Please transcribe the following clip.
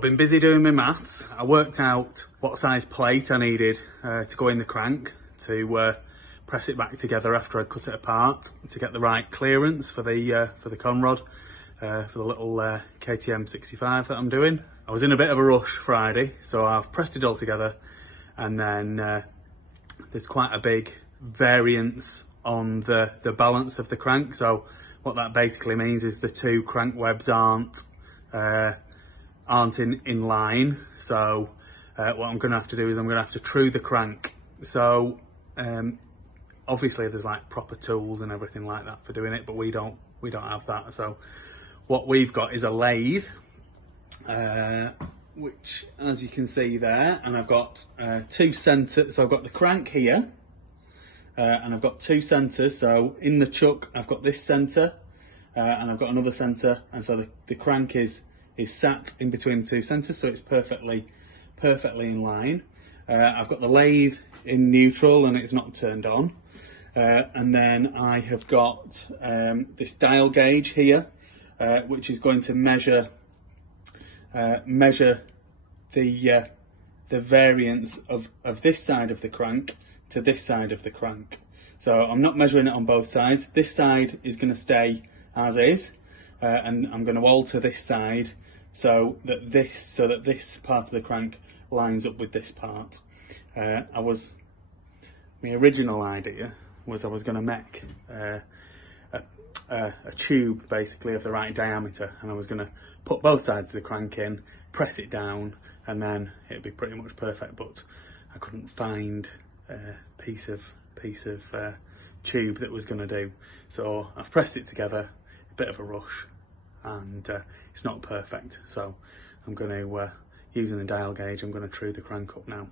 Been busy doing my maths. I worked out what size plate I needed to go in the crank to press it back together after I cut it apart to get the right clearance for the conrod for the little KTM65 that I'm doing. I was in a bit of a rush Friday, so I've pressed it all together, and then there's quite a big variance on the balance of the crank. So what that basically means is the two crank webs aren't in line. So what I'm going to have to do is I'm going to have to true the crank. So obviously there's like proper tools and everything like that for doing it, but we don't have that. So what we've got is a lathe, which, as you can see there, and I've got two centres. So I've got the crank here, and I've got two centres. So in the chuck I've got this centre, and I've got another centre, and so the crank is sat in between the two centres, so it's perfectly in line. I've got the lathe in neutral and it's not turned on, and then I have got this dial gauge here, which is going to measure the variance of this side of the crank to this side of the crank. So I'm not measuring it on both sides. This side is going to stay as is, and I'm going to alter this side so that this part of the crank lines up with this part. My original idea was I was going to make a tube basically of the right diameter, and I was going to put both sides of the crank in, press it down, and then it'd be pretty much perfect. But I couldn't find a piece of tube that was going to do, so I've pressed it together. A bit of a rush, and it's not perfect, so I'm going to using the dial gauge, I'm going to true the crank up now.